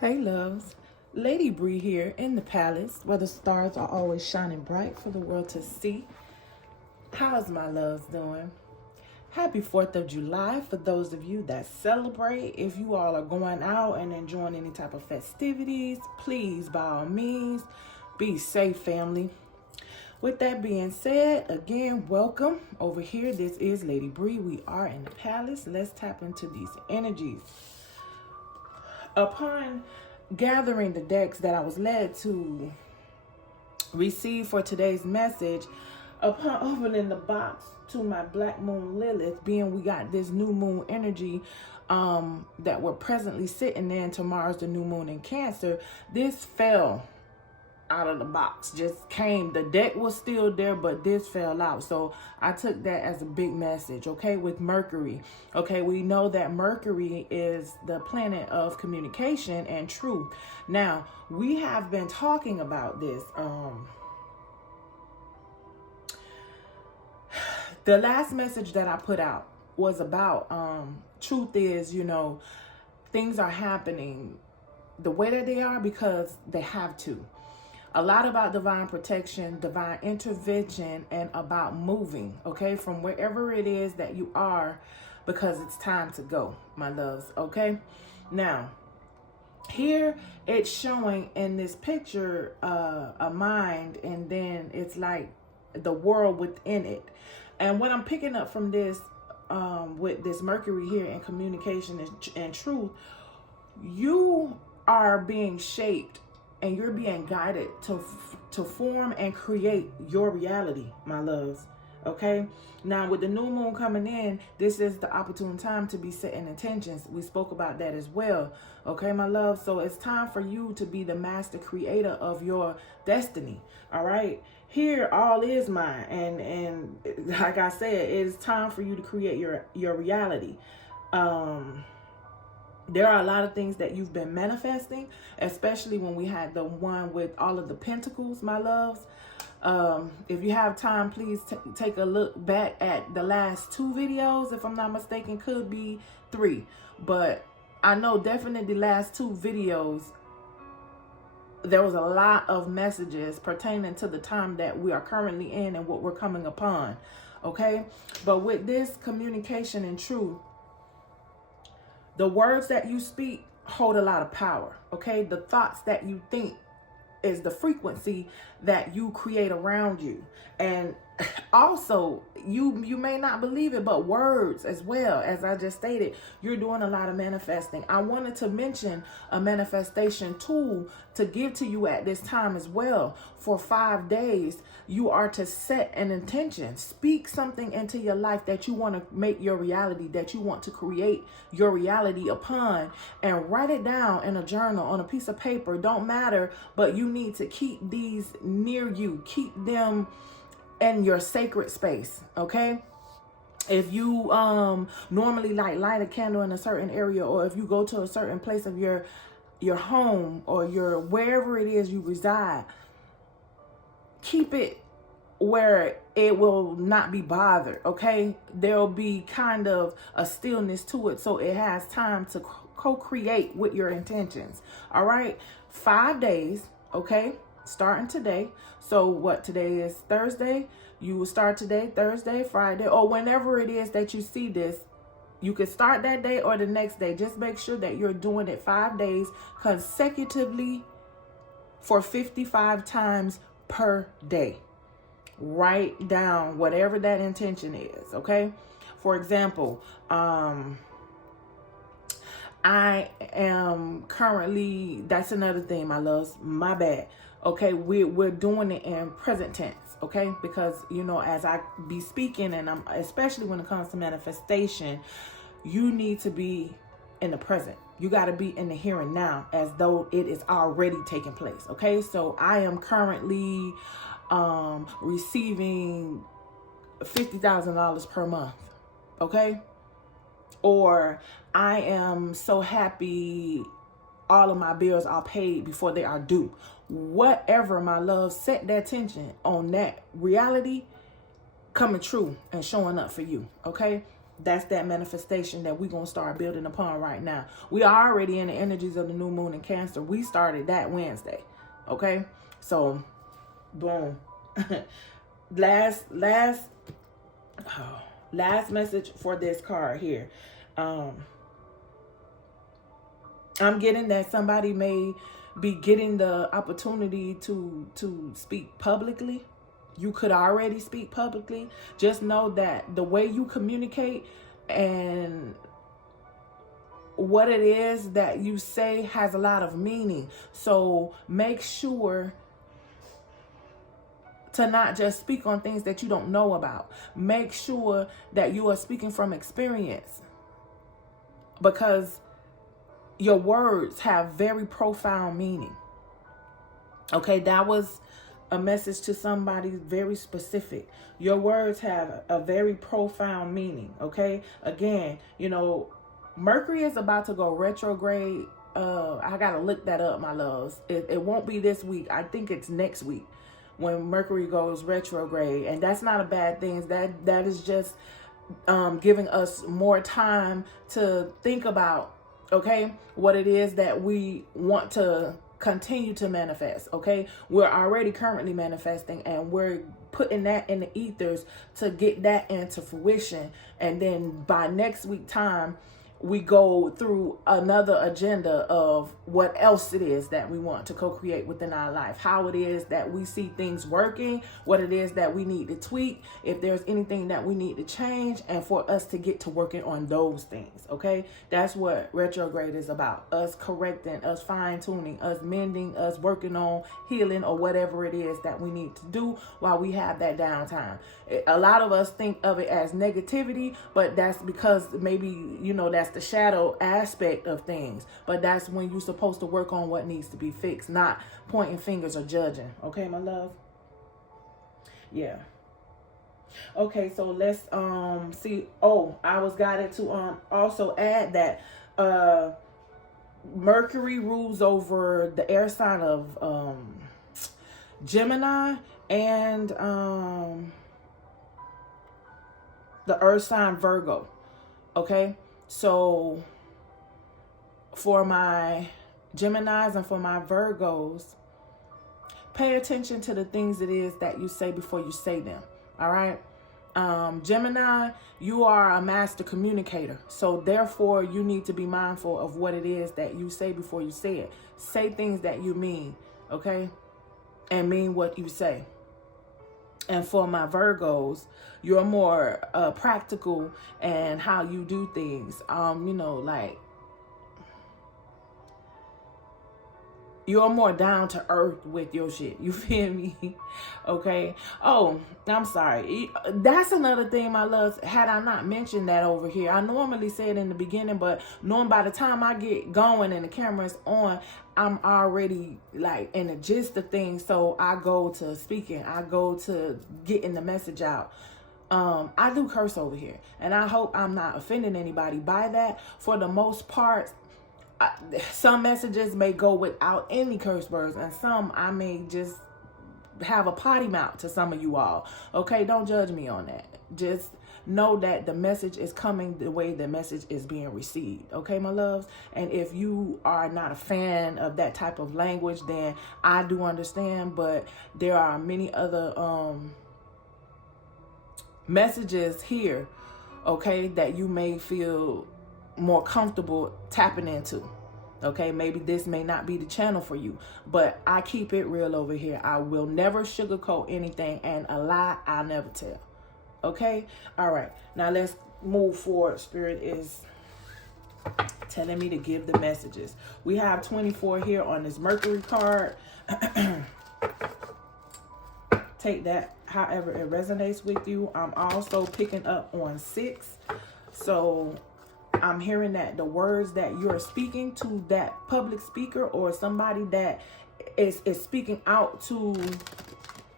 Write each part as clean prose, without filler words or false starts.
Hey loves, Lady Bree here in the palace where the stars are always shining bright for the world to see. How's my loves doing? Happy 4th of July for those of you that celebrate. If you all are going out and enjoying any type of festivities, please by all means be safe, family. With that being said, again, welcome over here. This is Lady Bree. We are in the palace. Let's tap into these energies. Upon gathering the decks that I was led to receive for today's message, upon opening the box to my Black Moon Lilith, being we got this new moon energy that we're presently sitting in. Tomorrow's the new moon in Cancer. This fell out of the box, just came. The deck was still there, but this fell out. So I took that as a big message. Okay, with Mercury, okay, we know that Mercury is the planet of communication and truth. Now we have been talking about this. The last message that I put out was about truth is, things are happening the way that they are because they have to. A lot about divine protection, divine intervention, and about moving, okay, from wherever it is that you are, because it's time to go, my loves, okay? Now, here it's showing in this picture a mind, and then it's like the world within it. And what I'm picking up from this, with this Mercury here in communication and truth, you are being shaped and you're being guided to form and create your reality, my loves. Okay, now with the new moon coming in, this is the opportune time to be setting intentions. We spoke about that as well. Okay, my love. So it's time for you to be the master creator of your destiny. All right, here all is mine, and like I said, it's time for you to create your reality. There are a lot of things that you've been manifesting, especially when we had the one with all of the pentacles, my loves. If you have time, please take a look back at the last 2 videos. If I'm not mistaken, could be 3. But I know definitely the last 2 videos, there was a lot of messages pertaining to the time that we are currently in and what we're coming upon. Okay? But with this communication and truth, the words that you speak hold a lot of power, okay? The thoughts that you think is the frequency that you create around you. And also, you may not believe it, but words as well, as I just stated, you're doing a lot of manifesting. I wanted to mention a manifestation tool to give to you at this time as well. For 5 days, you are to set an intention. Speak something into your life that you want to make your reality, that you want to create your reality upon, and write it down in a journal, on a piece of paper. Don't matter, but you need to keep these near you. Keep them in your sacred space, okay? If you normally light a candle in a certain area, or if you go to a certain place of your home or your wherever it is you reside, keep it where it will not be bothered, okay? There'll be kind of a stillness to it, so it has time to co-create with your intentions. All right, 5 days, okay, starting today. So what, today is Thursday. You will start today, Thursday, Friday, or whenever it is that you see this. You can start that day or the next day. Just make sure that you're doing it 5 days consecutively for 55 times per day. Write down whatever that intention is, okay? For example, I am currently, that's another thing, my loves, my bad. Okay, we're doing it in present tense, okay? Because, as I be speaking, and I'm especially when it comes to manifestation, you need to be in the present. You got to be in the here and now, as though it is already taking place, okay? So I am currently receiving $50,000 per month, okay? Or I am so happy all of my bills are paid before they are due. Whatever, my love, set that attention on that reality coming true and showing up for you, okay? That's that manifestation that we're going to start building upon right now. We are already in the energies of the new moon in Cancer. We started that Wednesday. Okay? So, boom. last message for this card here. I'm getting that somebody may be getting the opportunity to speak publicly. You could already speak publicly. Just know that the way you communicate and what it is that you say has a lot of meaning. So make sure to not just speak on things that you don't know about. Make sure that you are speaking from experience, because your words have very profound meaning. Okay, that was a message to somebody very specific. Your words have a very profound meaning. Okay, again, you know, Mercury is about to go retrograde. I gotta look that up, my loves. It won't be this week. I think it's next week when Mercury goes retrograde, and that's not a bad thing. That is just giving us more time to think about, okay, what it is that we want to continue to manifest. Okay, we're already currently manifesting, and we're putting that in the ethers to get that into fruition. And then by next week time, we go through another agenda of what else it is that we want to co-create within our life, how it is that we see things working, what it is that we need to tweak, if there's anything that we need to change, and for us to get to working on those things. Okay, that's what retrograde is about: us correcting, us fine-tuning, us mending, us working on healing, or whatever it is that we need to do while we have that downtime. A lot of us think of it as negativity, but that's because maybe, you know, that's the shadow aspect of things. But that's when you're supposed to work on what needs to be fixed, not pointing fingers or judging. Okay, my love? Yeah. Okay, so let's see. Oh, I was guided to also add that Mercury rules over the air sign of Gemini and the earth sign Virgo. Okay, so for my Geminis and for my Virgos, pay attention to the things it is that you say before you say them. All right. Gemini, you are a master communicator. So therefore, you need to be mindful of what it is that you say before you say it. Say things that you mean, okay? And mean what you say. And for my Virgos, you're more practical and how you do things. You know, like, you're more down to earth with your shit. You feel me? Okay. Oh, I'm sorry. That's another thing, my loves. Had I not mentioned that over here, I normally say it in the beginning, but knowing by the time I get going and the camera's on, I'm already like in the gist of things. So I go to speaking. I go to getting the message out. I do curse over here, and I hope I'm not offending anybody by that. For the most part, some messages may go without any curse words, and some I may just have a potty mouth to some of you all. Okay, don't judge me on that. Just know that the message is coming the way the message is being received. Okay, my loves? And if you are not a fan of that type of language, then I do understand, but there are many other messages here, okay, that you may feel more comfortable tapping into. Okay, maybe this may not be the channel for you, but I keep it real over here. I will never sugarcoat anything, and a lie I'll never tell. Okay, all right, now let's move forward. Spirit is telling me to give the messages. We have 24 here on this Mercury card. Take that however it resonates with you. I'm also picking up on 6. So I'm hearing that the words that you're speaking to that public speaker or somebody that is speaking out to,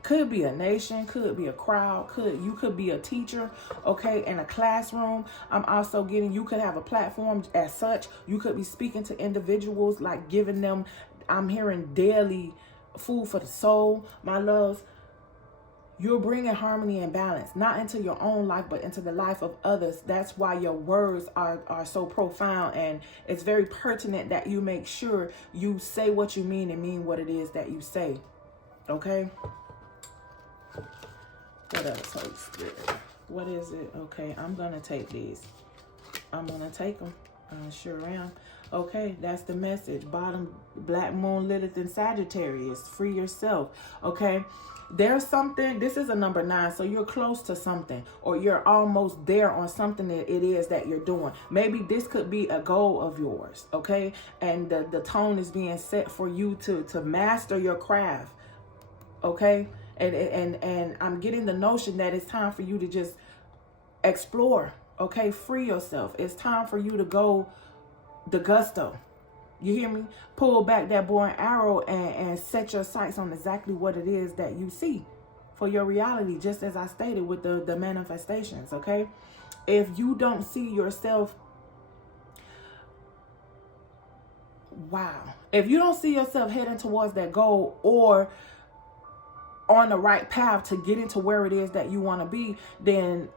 could be a nation, could be a crowd, you could be a teacher, okay, in a classroom. I'm also getting, you could have a platform as such. You could be speaking to individuals, like giving them, I'm hearing daily food for the soul, my loves. You're bringing harmony and balance, not into your own life, but into the life of others. That's why your words are so profound, and it's very pertinent that you make sure you say what you mean and mean what it is that you say. Okay? What else, Holy Spirit? What is it? Okay, I'm going to take these. I'm going to take them. I sure am. Okay, that's the message. Bottom, Black Moon, Lilith, and Sagittarius. Free yourself. Okay? There's something, this is a number 9, so you're close to something, or you're almost there on something that it is that you're doing. Maybe this could be a goal of yours, okay? And the tone is being set for you to master your craft, okay? And I'm getting the notion that it's time for you to just explore, okay? Free yourself. It's time for you to go the gusto. You hear me? Pull back that bow and arrow and set your sights on exactly what it is that you see for your reality, just as I stated with the manifestations, okay? If you don't see yourself, if you don't see yourself heading towards that goal or on the right path to get into where it is that you want to be, then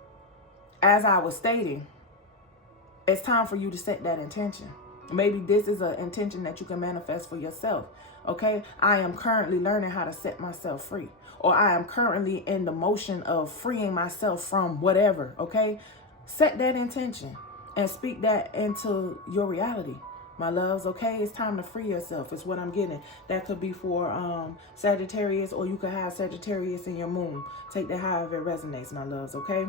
as I was stating, it's time for you to set that intention. Maybe this is an intention that you can manifest for yourself. Okay, I am currently learning how to set myself free, or I am currently in the motion of freeing myself from whatever. Okay, set that intention and speak that into your reality, my loves. Okay, it's time to free yourself. It's what I'm getting. That could be for Sagittarius, or you could have Sagittarius in your moon. Take that however it resonates, my loves. Okay,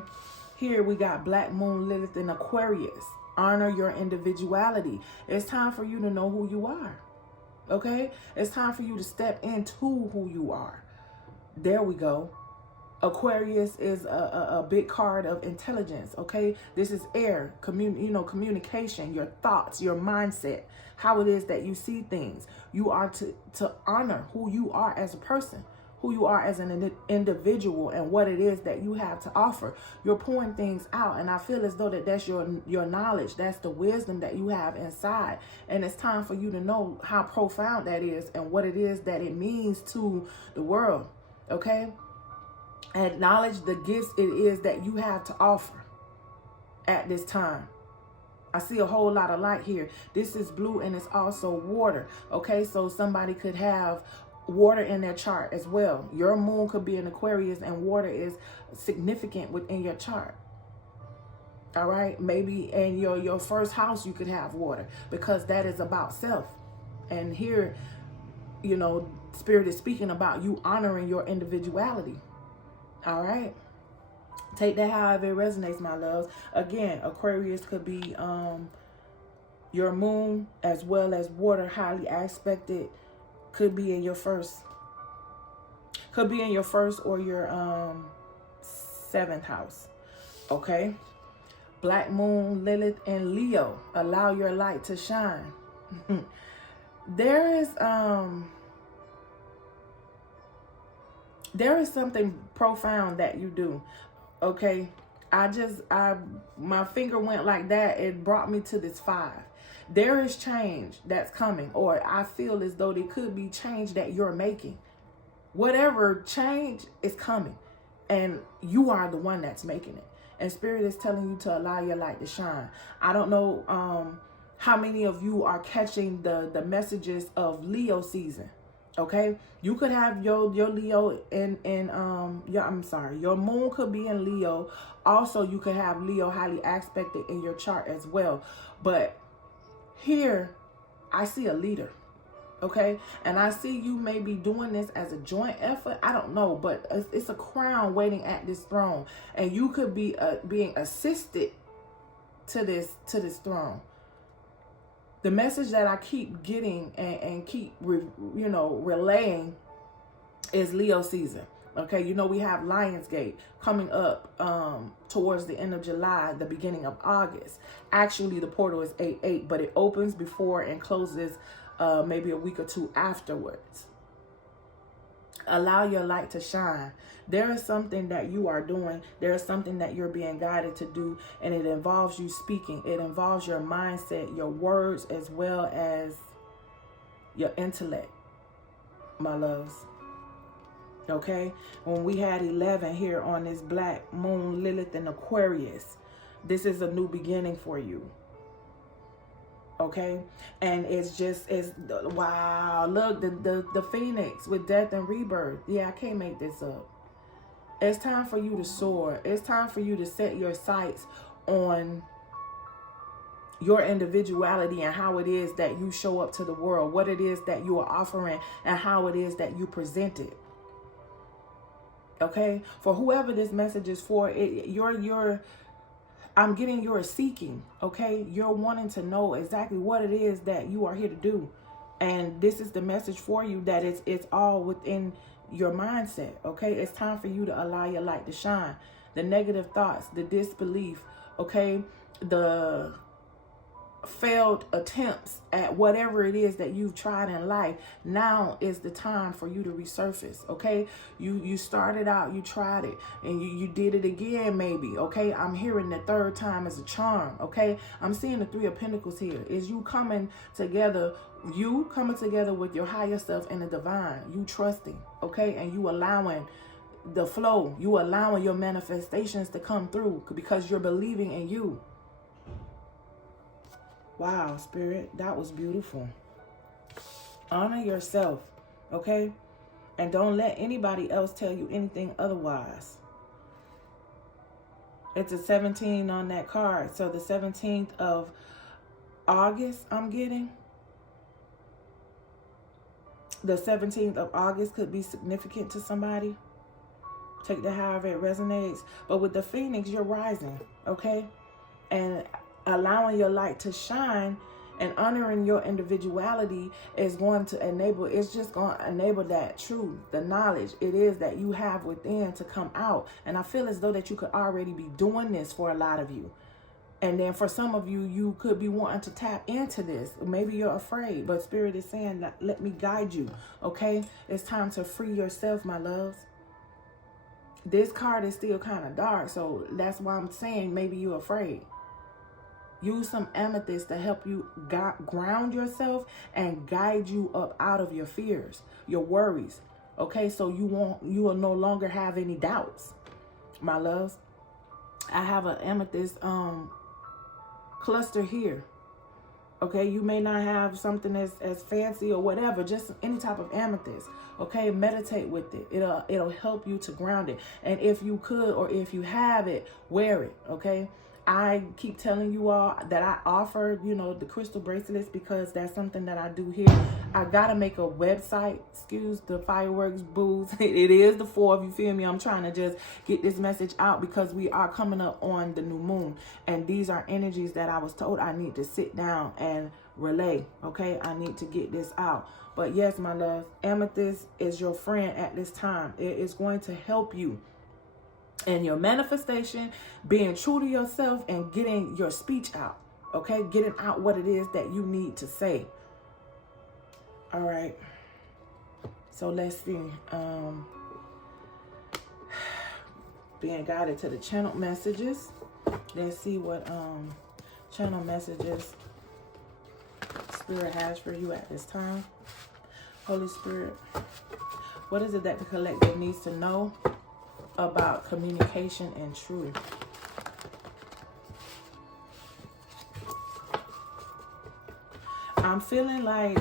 here we got Black Moon, Lilith, and Aquarius. Honor your individuality. It's time for you to know who you are. Okay? It's time for you to step into who you are. There we go. Aquarius is a big card of intelligence. Okay? This is air, communication, your thoughts, your mindset, how it is that you see things. You are to honor who you are as a person, who you are as an individual, and what it is that you have to offer. You're pouring things out, and I feel as though that's your knowledge. That's the wisdom that you have inside, and it's time for you to know how profound that is and what it is that it means to the world. Okay? Acknowledge the gifts it is that you have to offer at this time. I see a whole lot of light here. This is blue, and it's also water. Okay, so somebody could have water in their chart as well. Your moon could be in Aquarius, and water is significant within your chart. All right, maybe in your first house you could have water, because that is about self. And here, Spirit is speaking about you honoring your individuality. All right, take that however it resonates, my loves. Again, Aquarius could be your moon, as well as water, highly aspected. Could be in your first or your 7th house. Okay? Black Moon, Lilith, and Leo. Allow your light to shine. There is something profound that you do. Okay? My finger went like that. It brought me to this 5. There is change that's coming, or I feel as though there could be change that you're making. Whatever change is coming, and you are the one that's making it. And Spirit is telling you to allow your light to shine. I don't know how many of you are catching the messages of Leo season. Okay, you could have your Leo your moon could be in Leo. Also, you could have Leo highly aspected in your chart as well. But here, I see a leader, okay? And I see you may be doing this as a joint effort. I don't know, but it's a crown waiting at this throne. And you could be being assisted to this throne. The message that I keep getting and keep, relaying is Leo season. Okay, we have Lionsgate coming up towards the end of July, the beginning of August. Actually, the portal is 8/8, but it opens before and closes maybe a week or two afterwards. Allow your light to shine. There is something that you are doing. There is something that you're being guided to do, and it involves you speaking. It involves your mindset, your words, as well as your intellect, my loves. Okay, when we had 11 here on this black moon, Lilith in Aquarius, this is a new beginning for you. Okay, and it's wow, look, the phoenix with death and rebirth. Yeah, I can't make this up. It's time for you to soar. It's time for you to set your sights on your individuality and how it is that you show up to the world, what it is that you are offering, and how it is that you present it. Okay, for whoever this message is for, I'm getting you're seeking. Okay, you're wanting to know exactly what it is that you are here to do, and this is the message for you, that it's all within your mindset. Okay, it's time for you to allow your light to shine. The negative thoughts, the disbelief, okay, the failed attempts at whatever it is that you've tried in life, now is the time for you to resurface. Okay, you started out, you tried it, and you did it again, maybe. Okay, I'm hearing the third time is a charm. Okay, I'm seeing the Three of Pentacles here. Is you coming together with your higher self and the divine, you trusting, okay, and you allowing the flow, you allowing your manifestations to come through because you're believing in you. Wow, Spirit, that was beautiful. Honor yourself, okay? And don't let anybody else tell you anything otherwise. It's a 17 on that card. So the 17th of August, I'm getting. The 17th of August could be significant to somebody. Take that however it resonates. But with the Phoenix, you're rising, okay? And allowing your light to shine and honoring your individuality is going to enable, it's just going to enable that truth, the knowledge it is that you have within to come out. And I feel as though that you could already be doing this for a lot of you. And then for some of you, you could be wanting to tap into this. Maybe you're afraid, but Spirit is saying, let me guide you, okay? It's time to free yourself, my loves. This card is still kind of dark, so that's why I'm saying maybe you're afraid. Use some amethyst to help you ground yourself and guide you up out of your fears, your worries. Okay, so you will no longer have any doubts, my loves. I have an amethyst cluster here. Okay, you may not have something as fancy or whatever, just any type of amethyst. Okay, meditate with it. It'll help you to ground it. And if you could, or if you have it, wear it. Okay. I keep telling you all that I offer, the crystal bracelets because that's something that I do here. I got to make a website. Excuse the fireworks, booze. It is the 4th, you feel me? I'm trying to just get this message out because we are coming up on the new moon. And these are energies that I was told I need to sit down and relay. Okay, I need to get this out. But yes, my love, amethyst is your friend at this time. It is going to help you and your manifestation, being true to yourself and getting your speech out, okay? Getting out what it is that you need to say. All right. So let's see. Being guided to the channel messages. Let's see what channel messages Spirit has for you at this time. Holy Spirit, what is it that the collective needs to know about communication and truth? I'm feeling like,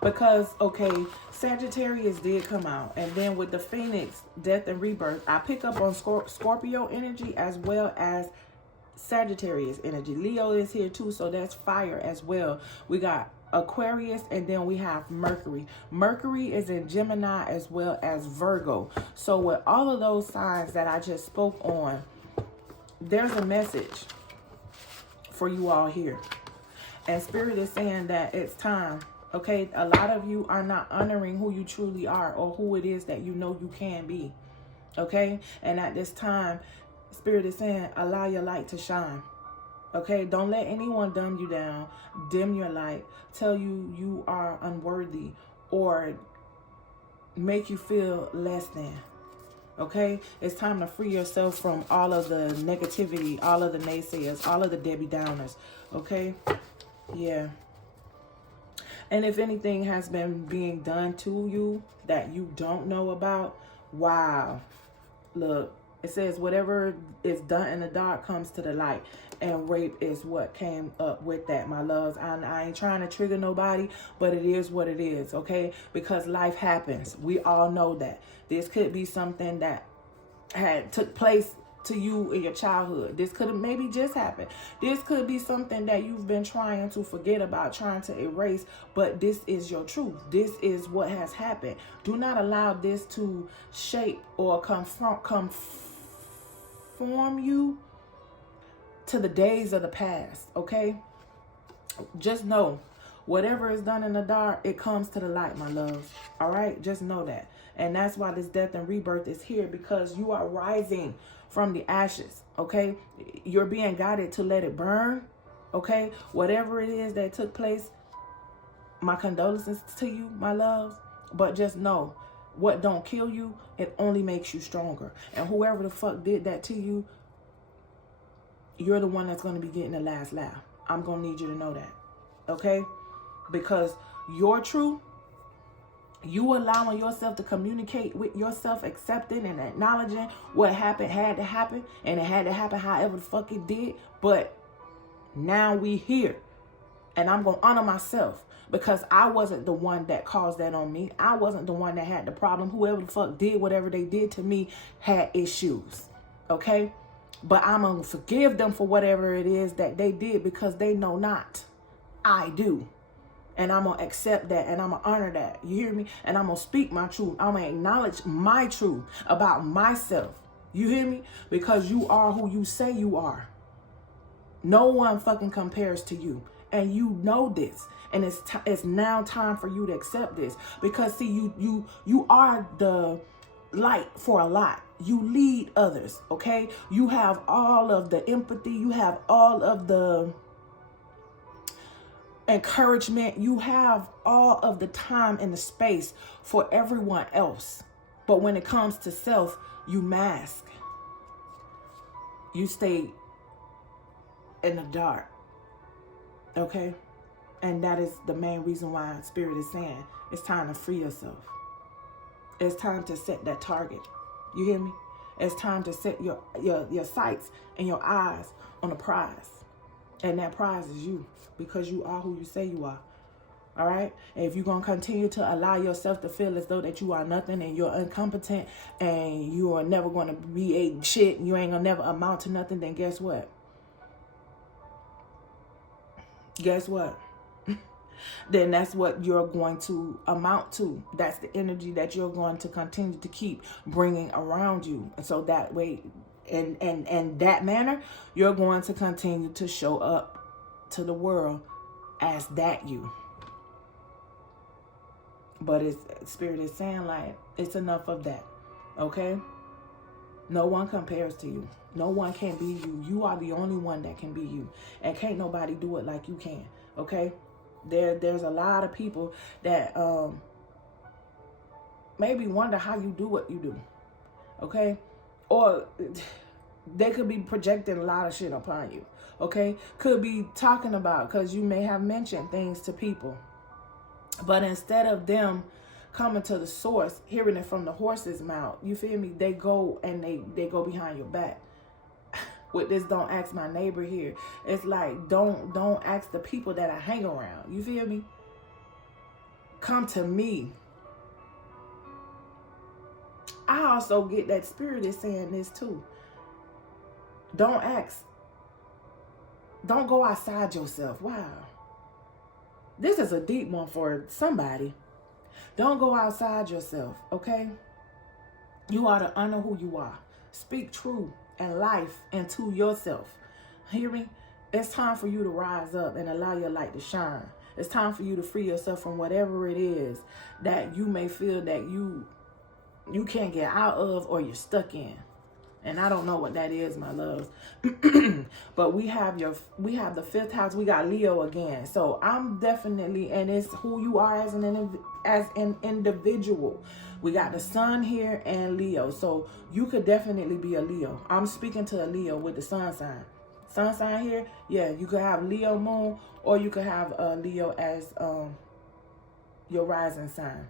because, okay, Sagittarius did come out. And then with the Phoenix, death and rebirth, I pick up on Scorpio energy as well as Sagittarius energy. Leo is here too, so that's fire as well. We got Aquarius, and then we have Mercury. Mercury is in Gemini as well as Virgo. So with all of those signs that I just spoke on, there's a message for you all here. And Spirit is saying that it's time. Okay, a lot of you are not honoring who you truly are or who it is that you know you can be. Okay, and at this time, Spirit is saying, allow your light to shine. Okay, don't let anyone dumb you down, dim your light, tell you you are unworthy, or make you feel less than. Okay, it's time to free yourself from all of the negativity, all of the naysayers, all of the Debbie Downers. Okay, yeah. And if anything has been being done to you that you don't know about, wow. Look, it says whatever is done in the dark comes to the light. And rape is what came up with that, my loves. I ain't trying to trigger nobody, but it is what it is, okay? Because life happens. We all know that. This could be something that had took place to you in your childhood. This could have maybe just happened. This could be something that you've been trying to forget about, trying to erase, but this is your truth. This is what has happened. Do not allow this to shape or conform you to the days of the past, okay? Just know, whatever is done in the dark, it comes to the light, my loves. All right? Just know that. And that's why this death and rebirth is here, because you are rising from the ashes, okay? You're being guided to let it burn, okay? Whatever it is that took place, my condolences to you, my loves. But just know, what don't kill you, it only makes you stronger. And whoever the fuck did that to you, you're the one that's going to be getting the last laugh. I'm going to need you to know that, okay? Because your truth, you allowing yourself to communicate with yourself, accepting and acknowledging what happened had to happen, and it had to happen however the fuck it did. But now we here, and I'm going to honor myself, because I wasn't the one that caused that on me. I wasn't the one that had the problem. Whoever the fuck did whatever they did to me had issues, okay? But I'm going to forgive them for whatever it is that they did, because they know not. I do. And I'm going to accept that, and I'm going to honor that. You hear me? And I'm going to speak my truth. I'm going to acknowledge my truth about myself. You hear me? Because you are who you say you are. No one fucking compares to you. And you know this. And it's now time for you to accept this. Because see, you are the light for a lot. You lead others, okay? You have all of the empathy. You have all of the encouragement. You have all of the time and the space for everyone else. But when it comes to self, you mask. You stay in the dark, okay? And that is the main reason why Spirit is saying it's time to free yourself. It's time to set that target. You hear me? It's time to set your sights and your eyes on a prize. And that prize is you, because you are who you say you are. All right? And if you're going to continue to allow yourself to feel as though that you are nothing and you're incompetent and you are never going to be a shit and you ain't going to never amount to nothing, then guess what? Guess what? Then that's what you're going to amount to. That's the energy that you're going to continue to keep bringing around you. And so that way, and that manner, you're going to continue to show up to the world as that you. But Spirit is saying, like, it's enough of that. Okay? No one compares to you. No one can be you. You are the only one that can be you. And can't nobody do it like you can. Okay? There's a lot of people that maybe wonder how you do what you do. Okay? Or they could be projecting a lot of shit upon you. Okay? Could be talking about, because you may have mentioned things to people. But instead of them coming to the source, hearing it from the horse's mouth, you feel me? They go and they go behind your back. With this, don't ask my neighbor here. It's like, don't ask the people that I hang around. You feel me? Come to me. I also get that Spirit is saying this too. Don't ask. Don't go outside yourself. Wow. This is a deep one for somebody. Don't go outside yourself, okay? You ought to honor who you are. Speak truth and life into yourself. Hear me? It's time for you to rise up and allow your light to shine. It's time for you to free yourself from whatever it is that you may feel that you can't get out of or you're stuck in. And I don't know what that is, my loves. But we have the fifth house. We got Leo again. So I'm definitely, and it's who you are as an individual. We got the sun here and Leo. So you could definitely be a Leo. I'm speaking to a Leo with the sun sign. Sun sign here, yeah, you could have Leo moon, or you could have Leo as your rising sign.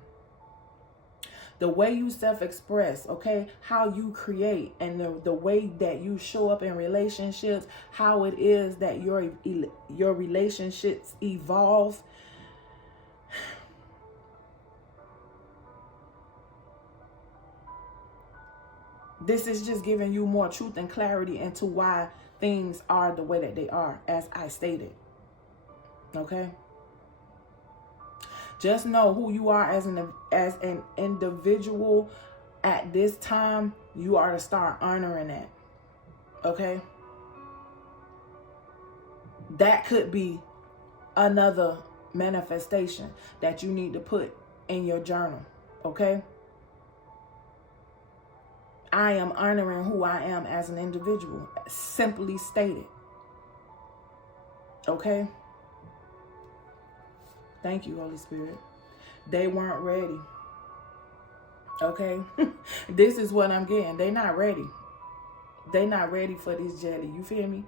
The way you self-express, okay, how you create, and the way that you show up in relationships, how it is that your relationships evolve. This is just giving you more truth and clarity into why things are the way that they are, as I stated. Okay? Just know who you are as an individual at this time. You are to start honoring that. Okay? That could be another manifestation that you need to put in your journal. Okay? I am honoring who I am as an individual. Simply stated. Okay? Thank you, Holy Spirit. They weren't ready. Okay? This is what I'm getting. They're not ready. They're not ready for this jelly. You feel me?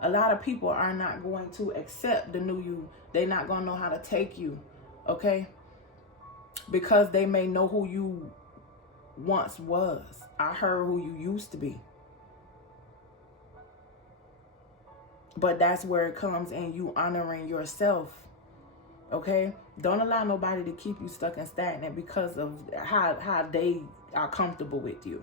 A lot of people are not going to accept the new you. They're not going to know how to take you. Okay? Because they may know who you once was. I heard who you used to be. But that's where it comes in, you honoring yourself. Okay? Don't allow nobody to keep you stuck and stagnant because of how they are comfortable with you.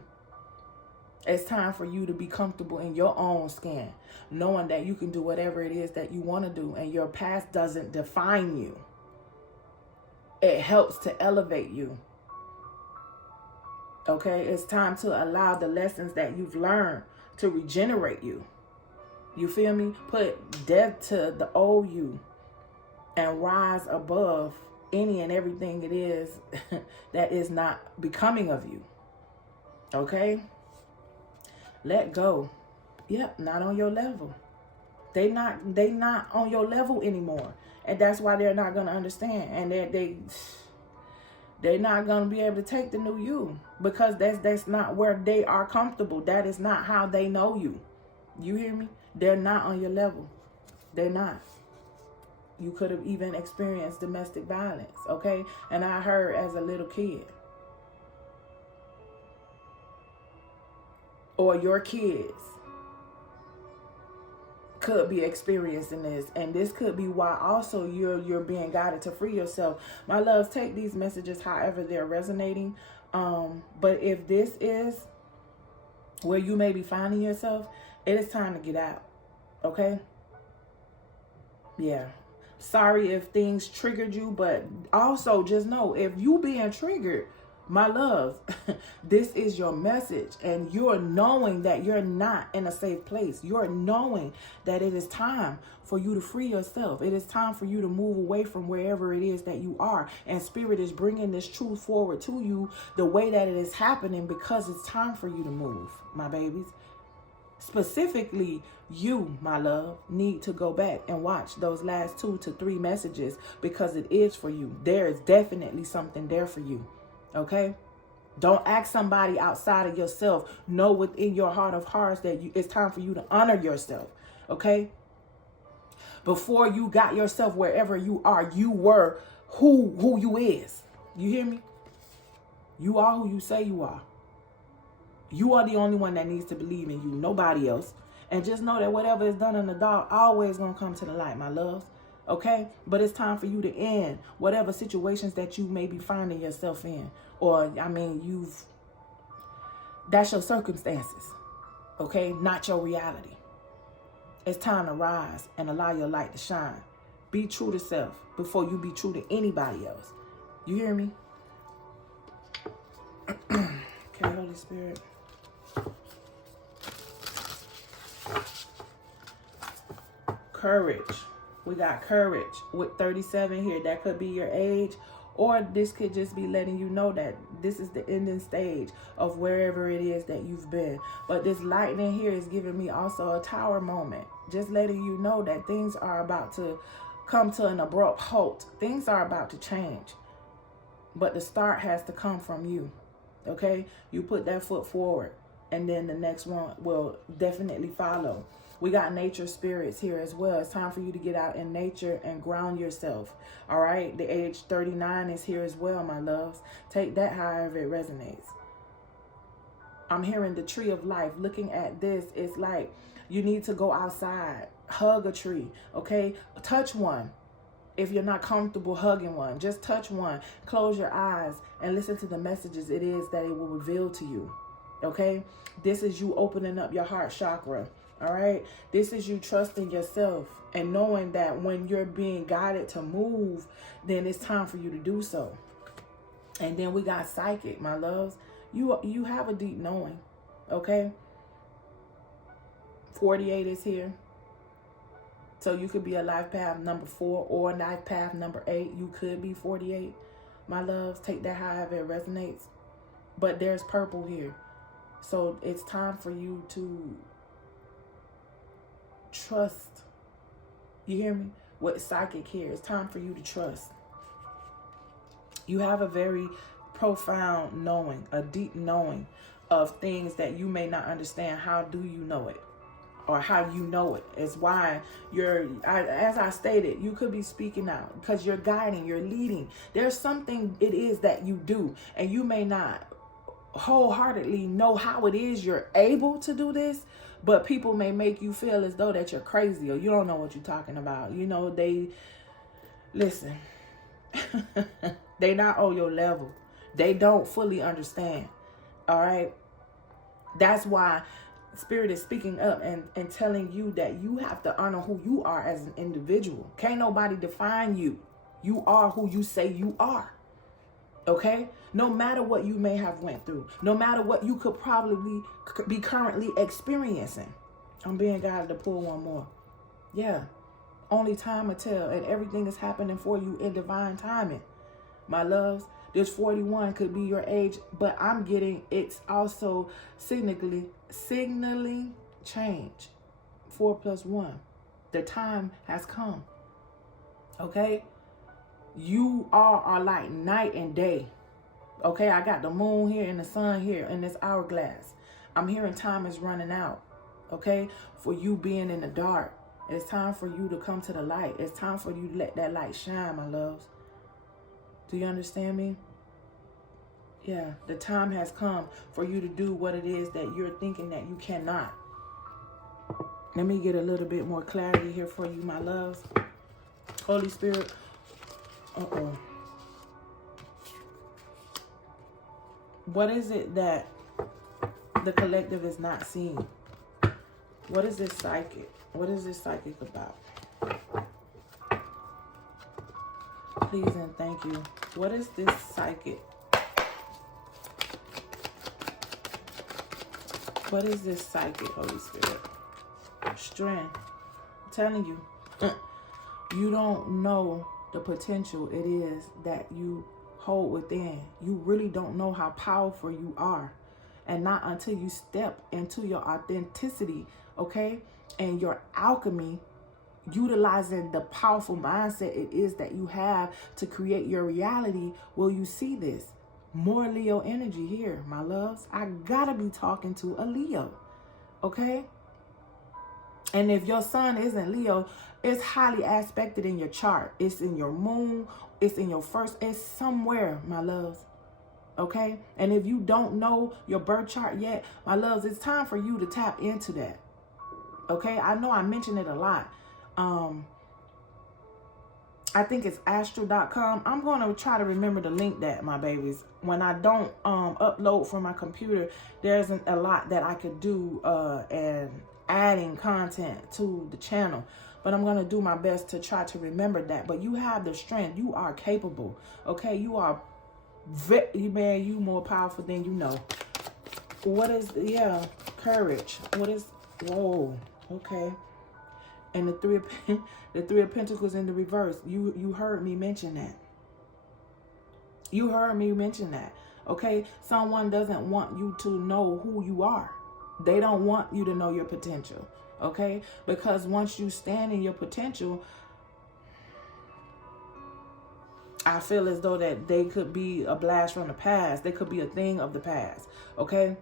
It's time for you to be comfortable in your own skin, knowing that you can do whatever it is that you want to do, and your past doesn't define you. It helps to elevate you. Okay? It's time to allow the lessons that you've learned to regenerate you. You feel me? Put death to the old you and rise above any and everything it is that is not becoming of you. Okay? Let go. Yep, not on your level. They not on your level anymore. And that's why they're not going to understand. And they're not going to be able to take the new you, because that's not where they are comfortable. That is not how they know you. You hear me? They're not on your level. They're not. You could have even experienced domestic violence, okay? And I heard as a little kid. Or your kids could be experiencing this. And this could be why also you're being guided to free yourself. My loves, take these messages however they're resonating. But if this is where you may be finding yourself, it is time to get out. Okay? Yeah. Sorry if things triggered you, but also just know, if you being triggered, my love, this is your message, and you're knowing that you're not in a safe place. You're knowing that it is time for you to free yourself. It is time for you to move away from wherever it is that you are. And Spirit is bringing this truth forward to you the way that it is happening, because it's time for you to move, my babies. Specifically, you, my love, need to go back and watch those last 2 to 3 messages, because it is for you. There is definitely something there for you. Okay? Don't ask somebody outside of yourself. Know within your heart of hearts that it's time for you to honor yourself. Okay? Before you got yourself wherever you are, you were who you is. You hear me? You are who you say you are. You are the only one that needs to believe in you, nobody else. And just know that whatever is done in the dark always gonna come to the light, my loves. Okay? But it's time for you to end whatever situations that you may be finding yourself in. Or, that's your circumstances. Okay? Not your reality. It's time to rise and allow your light to shine. Be true to self before you be true to anybody else. You hear me? Okay, Holy Spirit. Courage. We got courage with 37 here. That could be your age, or this could just be letting you know that this is the ending stage of wherever it is that you've been. But this lightning here is giving me also a tower moment, just letting you know that things are about to come to an abrupt halt. Things are about to change, but the start has to come from you. Okay? You put that foot forward, and then the next one will definitely follow. We got nature spirits here as well. It's time for you to get out in nature and ground yourself. All right. The age 39 is here as well, my loves. Take that however it resonates. I'm hearing the tree of life. Looking at this, it's like you need to go outside, hug a tree, okay? Touch one. If you're not comfortable hugging one, just touch one. Close your eyes and listen to the messages it is that it will reveal to you, okay? This is you opening up your heart chakra, all right? This is you trusting yourself and knowing that when you're being guided to move, then it's time for you to do so. And then we got psychic, my loves. You have a deep knowing, okay? 48 is here. So you could be a life path number 4 or life path number 8. You could be 48. My loves, take that however it resonates. But there's purple here. So it's time for you to trust. You hear me? With psychic here, it's time for you to trust. You have a very profound knowing, a deep knowing of things that you may not understand. How do you know it? Or how you know it is why as I stated, you could be speaking out because you're guiding, you're leading. There's something it is that you do, and you may not wholeheartedly know how it is you're able to do this, but people may make you feel as though that you're crazy or you don't know what you're talking about. You know, listen, they not on your level. They don't fully understand. All right. That's why Spirit is speaking up and telling you that you have to honor who you are as an individual. Can't nobody define you. You are who you say you are. Okay? No matter what you may have went through. No matter what you could probably be currently experiencing. I'm being guided to pull one more. Yeah. Only time will tell. And everything is happening for you in divine timing. My loves. This 41 could be your age, but I'm getting it's also signaling change. 4 + 1. The time has come. Okay? You are like night and day. Okay? I got the moon here and the sun here in this hourglass. I'm hearing time is running out. Okay? For you being in the dark. It's time for you to come to the light. It's time for you to let that light shine, my loves. Do you understand me? Yeah, the time has come for you to do what it is that you're thinking that you cannot. Let me get a little bit more clarity here for you, my loves. Holy Spirit. What is it that the collective is not seeing? What is this psychic? What is this psychic about? Please and thank you. What is this psychic? What is this psychic, Holy Spirit? Strength. I'm telling you, you don't know the potential it is that you hold within. You really don't know how powerful you are. And not until you step into your authenticity, okay? And your alchemy, utilizing the powerful mindset it is that you have to create your reality, will you see this. More Leo energy here, my loves. I gotta be talking to a Leo, okay? And if your sun isn't Leo, it's highly aspected in your chart. It's in your moon. It's in your first. It's somewhere, my loves, okay? And if you don't know your birth chart yet, my loves, it's time for you to tap into that, okay? I know I mention it a lot. I think it's astro.com. I'm going to try to remember to link that, my babies. When I don't upload from my computer, there isn't a lot that I could do and adding content to the channel. But I'm going to do my best to try to remember that. But you have the strength. You are capable. Okay? You are man, you more powerful than you know. What is, courage. What is, whoa, okay. And the three of Pentacles in the reverse. You heard me mention that. You heard me mention that. Okay? Someone doesn't want you to know who you are. They don't want you to know your potential. Okay? Because once you stand in your potential, I feel as though that they could be a blast from the past. They could be a thing of the past. Okay?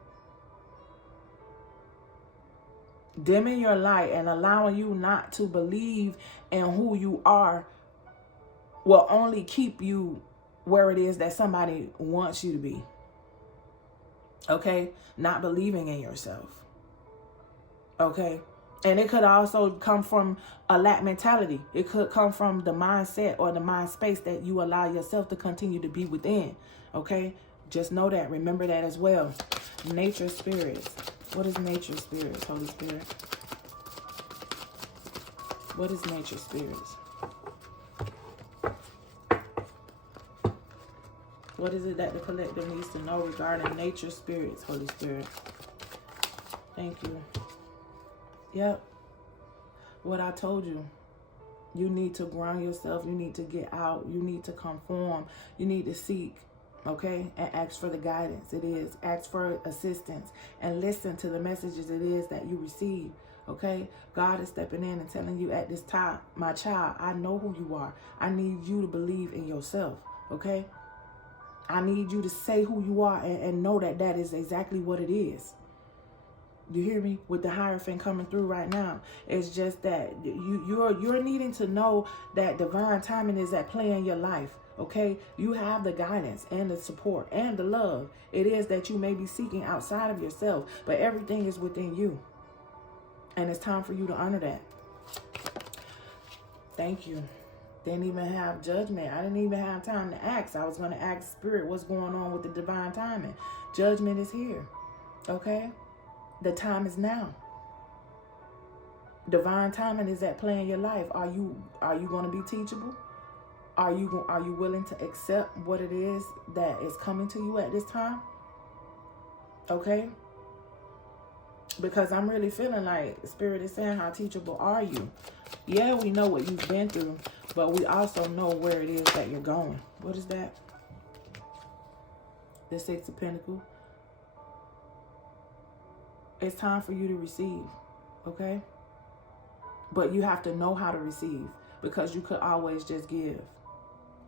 Dimming your light and allowing you not to believe in who you are will only keep you where it is that somebody wants you to be. Okay? Not believing in yourself. Okay? And it could also come from a lack mentality. It could come from the mindset or the mind space that you allow yourself to continue to be within. Okay? Just know that. Remember that as well. Nature spirits. What is nature spirits, Holy Spirit? What is nature spirits? What is it that the collective needs to know regarding nature spirits, Holy Spirit? Thank you. Yep. What I told you. You need to ground yourself. You need to get out. You need to conform. You need to seek. Okay? And ask for the guidance. It is. Ask for assistance. And listen to the messages it is that you receive. Okay? God is stepping in and telling you at this time, my child, I know who you are. I need you to believe in yourself. Okay? I need you to say who you are and know that that is exactly what it is. You hear me? With the Hierophant coming through right now. It's just that you're needing to know that divine timing is at play in your life. Okay? You have the guidance and the support and the love. It is that you may be seeking outside of yourself, but everything is within you. And it's time for you to honor that. Thank you. Didn't even have judgment. I didn't even have time to ask. I was going to ask Spirit what's going on with the divine timing. Judgment is here. Okay? The time is now. Divine timing is at play in your life. Are you going to be teachable? Are you willing to accept what it is that is coming to you at this time? Okay? Because I'm really feeling like Spirit is saying, how teachable are you? Yeah, we know what you've been through, but we also know where it is that you're going. What is that? The Six of Pentacles. It's time for you to receive, okay? But you have to know how to receive, because you could always just give.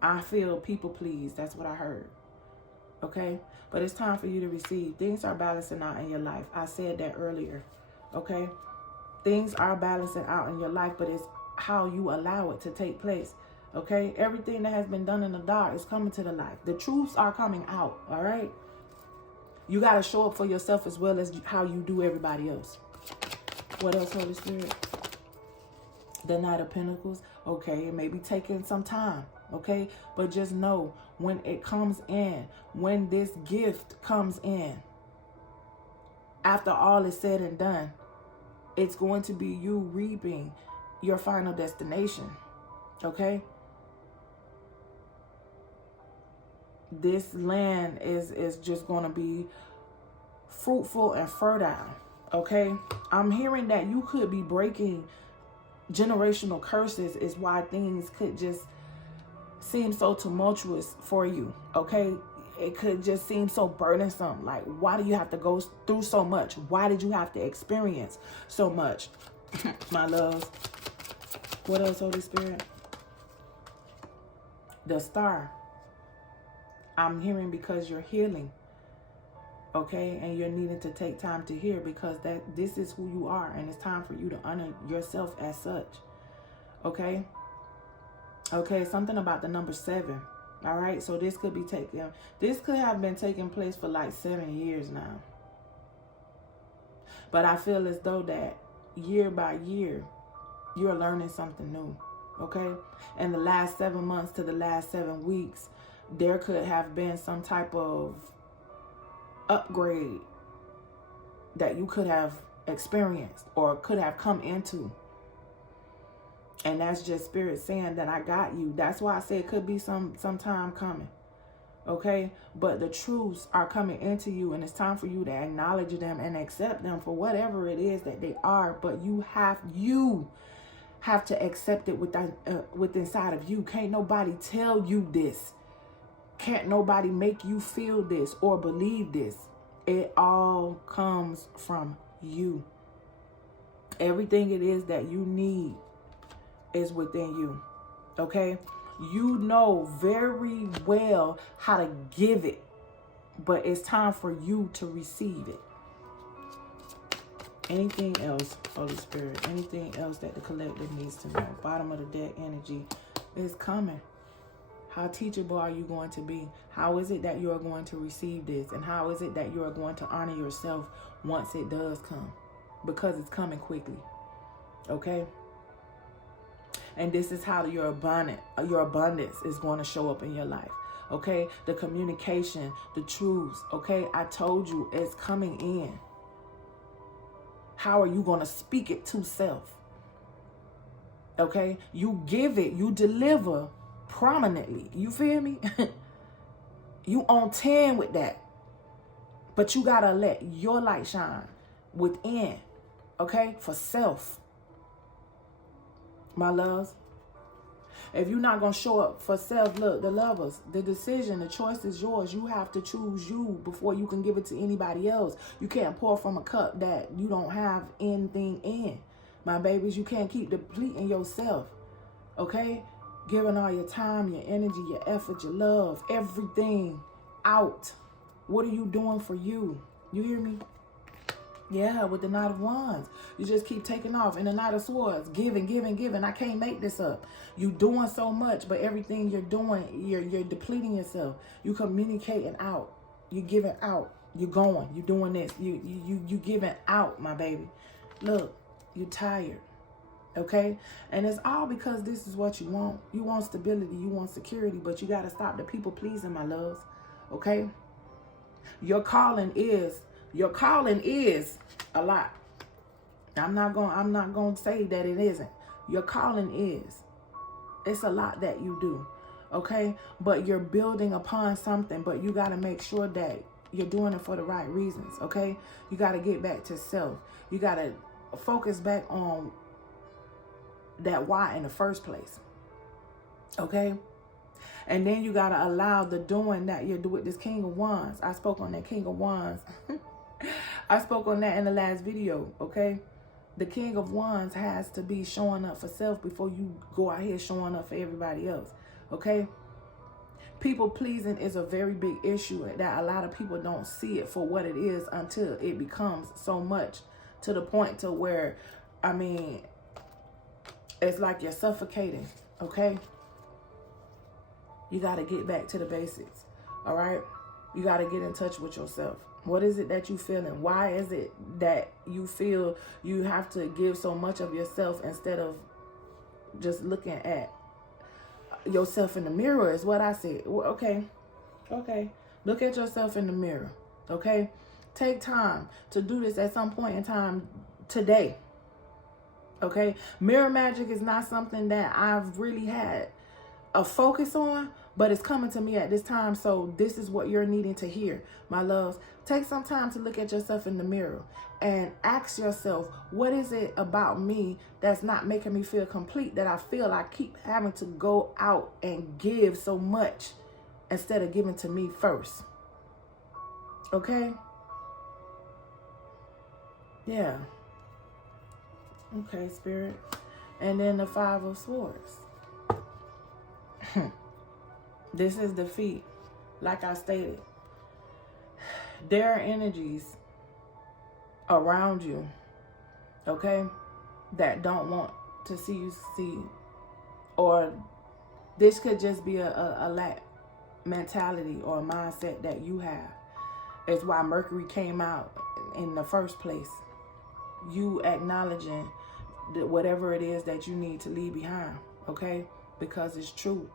I feel people please. That's what I heard, okay? But it's time for you to receive. Things are balancing out in your life. I said that earlier, okay? Things are balancing out in your life, but it's how you allow it to take place, okay? Everything that has been done in the dark is coming to the light. The truths are coming out, all right? You got to show up for yourself as well as how you do everybody else. What else, Holy Spirit? The Knight of Pentacles. Okay, it may be taking some time, okay? But just know, when it comes in, when this gift comes in, after all is said and done, it's going to be you reaping your final destination, okay? This land is just going to be fruitful and fertile, okay? I'm hearing that you could be breaking generational curses is why things could just seem so tumultuous for you, okay? It could just seem so burdensome. Like, why do you have to go through so much? Why did you have to experience so much, my loves? What else, Holy Spirit? The Star. I'm hearing because you're healing, okay? And you're needing to take time to hear, because this is who you are, and it's time for you to honor yourself as such, okay? Okay, something about the number 7, all right? So this could have been taking place for like 7 years now. But I feel as though that year by year, you're learning something new, okay? In the last 7 months to the last 7 weeks, there could have been some type of upgrade that you could have experienced or could have come into. And that's just Spirit saying that I got you. That's why I say it could be some time coming. Okay? But the truths are coming into you, and it's time for you to acknowledge them and accept them for whatever it is that they are. But you have to accept it with inside of you. Can't nobody tell you this. Can't nobody make you feel this or believe this. It all comes from you. Everything it is that you need is within you. Okay? You know very well how to give it, but it's time for you to receive it. Anything else, Holy Spirit, anything else that the collective needs to know? Bottom of the deck energy is coming. How teachable are you going to be? How is it that you are going to receive this? And how is it that you are going to honor yourself once it does come? Because it's coming quickly. Okay? And this is how your abundance is going to show up in your life. Okay? The communication, the truths. Okay? I told you it's coming in. How are you going to speak it to self? Okay? You give it, you deliver prominently. You feel me? You on 10 with that. But you got to let your light shine within. Okay? For self. My loves. If you're not going to show up for self, look, the lovers, the decision, the choice is yours. You have to choose you before you can give it to anybody else. You can't pour from a cup that you don't have anything in. My babies, you can't keep depleting yourself. Okay? Giving all your time, your energy, your effort, your love, everything out. What are you doing for you? You hear me? Yeah, with the Knight of Wands. You just keep taking off. And the Knight of Swords, giving, giving, giving. I can't make this up. You doing so much, but everything you're doing, you're depleting yourself. You communicating out. You giving out. You going. You doing this. You giving out, my baby. Look, you tired. Okay? And it's all because this is what you want. You want stability. You want security. But you got to stop the people pleasing, my loves. Okay? Your calling is a lot. I'm not going to say that it isn't. Your calling is. It's a lot that you do. Okay? But you're building upon something, but you got to make sure that you're doing it for the right reasons. Okay? You got to get back to self. You got to focus back on that why in the first place. Okay? And then you got to allow the doing that you're doing with this King of Wands. I spoke on that King of Wands. I spoke on that in the last video, okay? The King of Wands has to be showing up for self before you go out here showing up for everybody else, okay? People pleasing is a very big issue that a lot of people don't see it for what it is until it becomes so much to the point to where, I mean, it's like you're suffocating, okay? You got to get back to the basics, all right? You got to get in touch with yourself. What is it that you feeling? Why is it that you feel you have to give so much of yourself instead of just looking at yourself in the mirror is what I said. Okay. Look at yourself in the mirror, okay? Take time to do this at some point in time today, okay? Mirror magic is not something that I've really had a focus on, but it's coming to me at this time. So this is what you're needing to hear, my loves. Take some time to look at yourself in the mirror and ask yourself, what is it about me that's not making me feel complete, that I feel I keep having to go out and give so much instead of giving to me first? Okay? Yeah. Okay, Spirit. And then the Five of Swords. This is defeat. Like I stated, there are energies around you, okay, that don't want to see you succeed. Or this could just be a lack mentality or a mindset that you have. It's why Mercury came out in the first place. You acknowledging that whatever it is that you need to leave behind, okay? Because it's truth.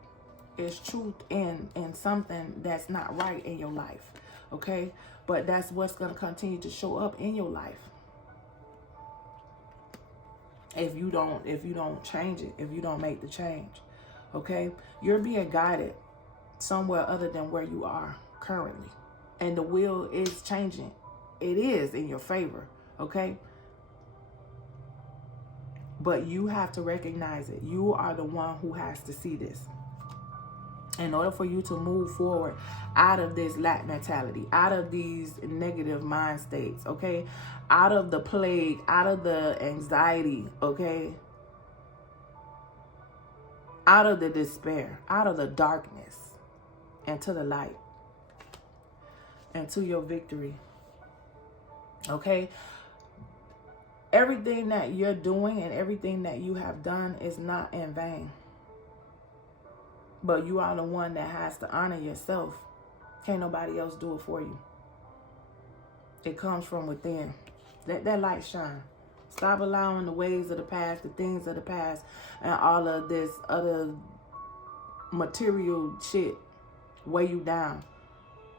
It's truth in something that's not right in your life, okay? But that's what's going to continue to show up in your life if you don't change it, if you don't make the change, okay? You're being guided somewhere other than where you are currently, and the wheel is changing. It is in your favor, okay? But you have to recognize it. You are the one who has to see this. In order for you to move forward out of this lack mentality, out of these negative mind states, okay? Out of the plague, out of the anxiety, okay? Out of the despair, out of the darkness, and to the light, and to your victory, okay? Everything that you're doing and everything that you have done is not in vain. But you are the one that has to honor yourself. Can't nobody else do it for you. It comes from within. Let that light shine. Stop allowing the ways of the past, the things of the past, and all of this other material shit weigh you down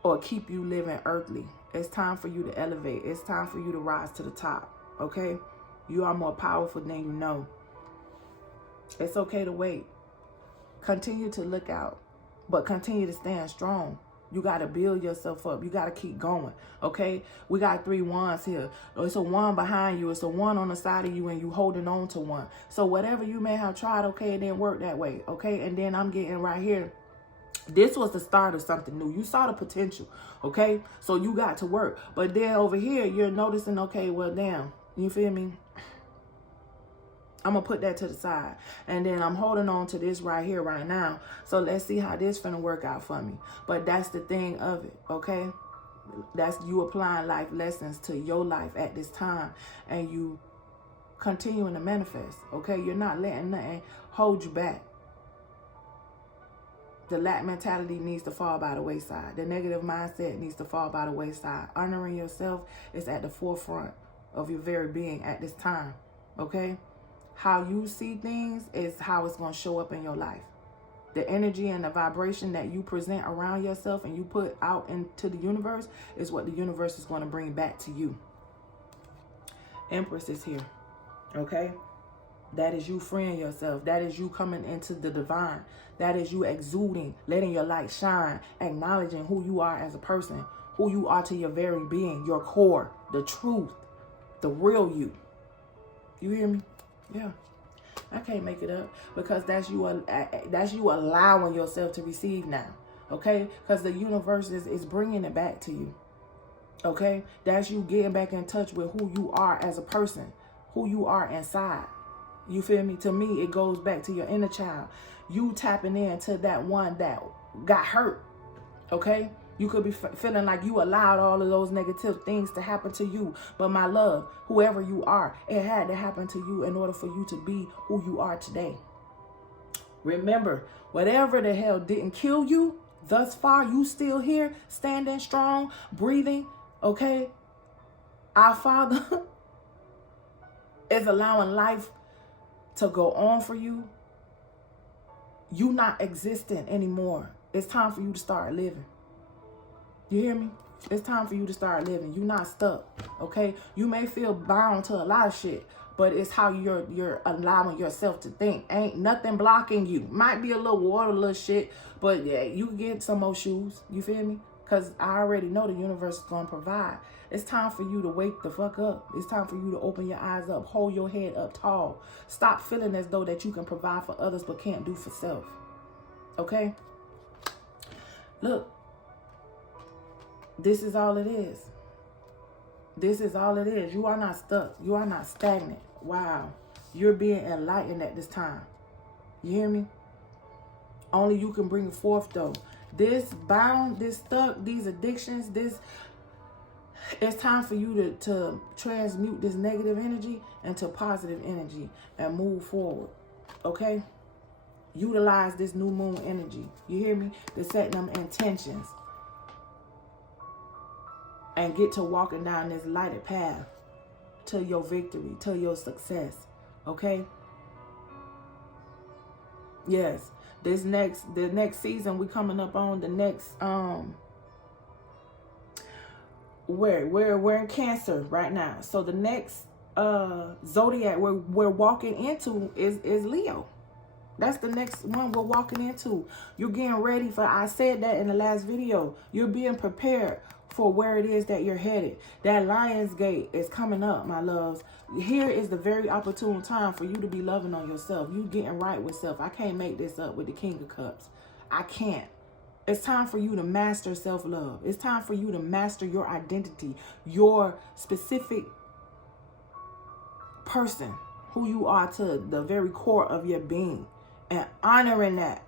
or keep you living earthly. It's time for you to elevate. It's time for you to rise to the top. Okay? You are more powerful than you know. It's okay to wait. Continue to look out, but continue to stand strong. You got to build yourself up. You got to keep going, okay? We got 3 wands here. It's a wand behind you. It's a one on the side of you, and you holding on to one. So whatever you may have tried, okay, it didn't work that way, okay? And then I'm getting right here. This was the start of something new. You saw the potential, okay? So you got to work. But then over here, you're noticing, okay, well, damn, you feel me? I'm going to put that to the side. And then I'm holding on to this right here right now. So let's see how this finna work out for me. But that's the thing of it, okay? That's you applying life lessons to your life at this time. And you continuing to manifest, okay? You're not letting nothing hold you back. The lack mentality needs to fall by the wayside. The negative mindset needs to fall by the wayside. Honoring yourself is at the forefront of your very being at this time, okay? How you see things is how it's going to show up in your life. The energy and the vibration that you present around yourself and you put out into the universe is what the universe is going to bring back to you. Empress is here, okay? That is you freeing yourself. That is you coming into the divine. That is you exuding, letting your light shine, acknowledging who you are as a person, who you are to your very being, your core, the truth, the real you. You hear me? Yeah. I can't make it up because that's you allowing yourself to receive now. Okay? Because the universe is bringing it back to you. Okay? That's you getting back in touch with who you are as a person, who you are inside. You feel me? To me, it goes back to your inner child. You tapping into that one that got hurt. Okay? You could be feeling like you allowed all of those negative things to happen to you. But my love, whoever you are, it had to happen to you in order for you to be who you are today. Remember, whatever the hell didn't kill you, thus far, you still here, standing strong, breathing, okay? Our Father is allowing life to go on for you. You not existing anymore. It's time for you to start living. You hear me? It's time for you to start living. You're not stuck, okay? You may feel bound to a lot of shit, but it's how you're allowing yourself to think. Ain't nothing blocking you. Might be a little water, a little shit, but yeah, you get some more shoes. You feel me? Because I already know the universe is going to provide. It's time for you to wake the fuck up. It's time for you to open your eyes up. Hold your head up tall. Stop feeling as though that you can provide for others but can't do for self. Okay? Look. This is all it is. This is all it is. You are not stuck. You are not stagnant. Wow. You're being enlightened at this time. You hear me? Only you can bring it forth though. This bound, this stuck, these addictions, it's time for you to transmute this negative energy into positive energy and move forward. Okay? Utilize this new moon energy. You hear me? To set them intentions. And get to walking down this lighted path to your victory, to your success. Okay? Yes. The next season we coming up on the next we're in Cancer right now. So the next zodiac we're walking into is Leo. That's the next one we're walking into. You're getting ready for, I said that in the last video. You're being prepared for where it is that you're headed. That Lion's Gate is coming up, my loves. Here is the very opportune time for you to be loving on yourself. You getting right with self. I can't make this up with the King of Cups. I can't. It's time for you to master self-love. It's time for you to master your identity, your specific person, who you are to the very core of your being, and honoring that.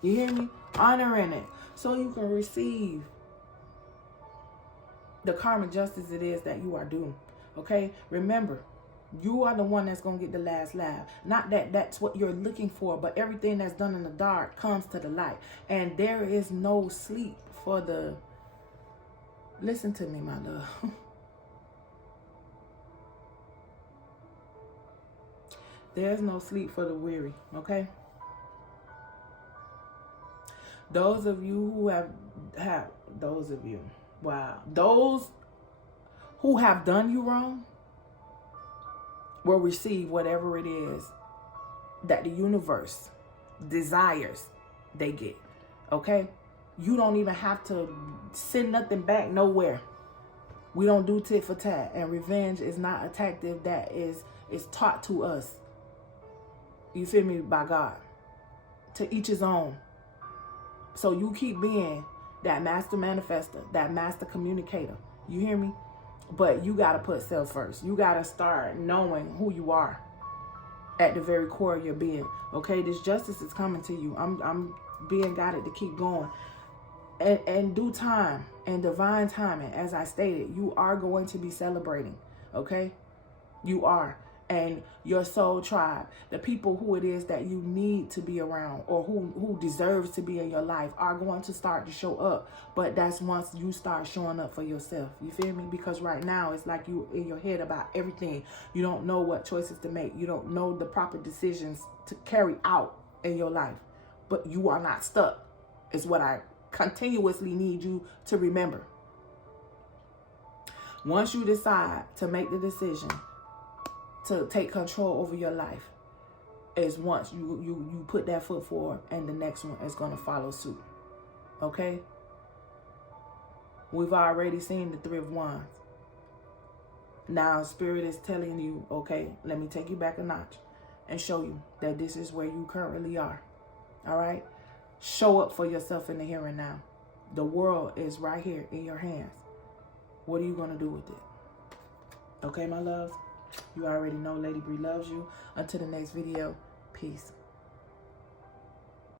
You hear me? Honoring it so you can receive the karmic justice it is that you are due. Okay? Remember, You are the one that's going to get the last laugh. Not that that's what you're looking for, but everything that's done in the dark comes to the light. And there is no sleep for the... Listen to me, my love. There's no sleep for the weary, okay? Those of you who those of you, wow. Those who have done you wrong will receive whatever it is that the universe desires they get, okay? You don't even have to send nothing back nowhere. We don't do tit for tat, and revenge is not a tactic that is taught to us. You feel me? By God. To each his own. So you keep being that master manifester, that master communicator. You hear me? But you got to put self first. You got to start knowing who you are at the very core of your being. Okay, this justice is coming to you. I'm being guided to keep going. And due time and divine timing, as I stated, you are going to be celebrating. Okay? You are. And your soul tribe, the people who it is that you need to be around or who deserves to be in your life are going to start to show up. But that's once you start showing up for yourself. You feel me? Because right now it's like you in your head about everything. You don't know what choices to make. You don't know the proper decisions to carry out in your life. But you are not stuck, is what I continuously need you to remember. Once you decide to make the decision to take control over your life, is once you put that foot forward, and the next one is going to follow suit. Okay? We've already seen the Three of Wands. Now Spirit is telling you, okay, let me take you back a notch and show you that this is where you currently are. All right? Show up for yourself in the here and now. The world is right here in your hands. What are you going to do with it? Okay, my loves? You already know Lady Bree loves you. Until the next video, peace.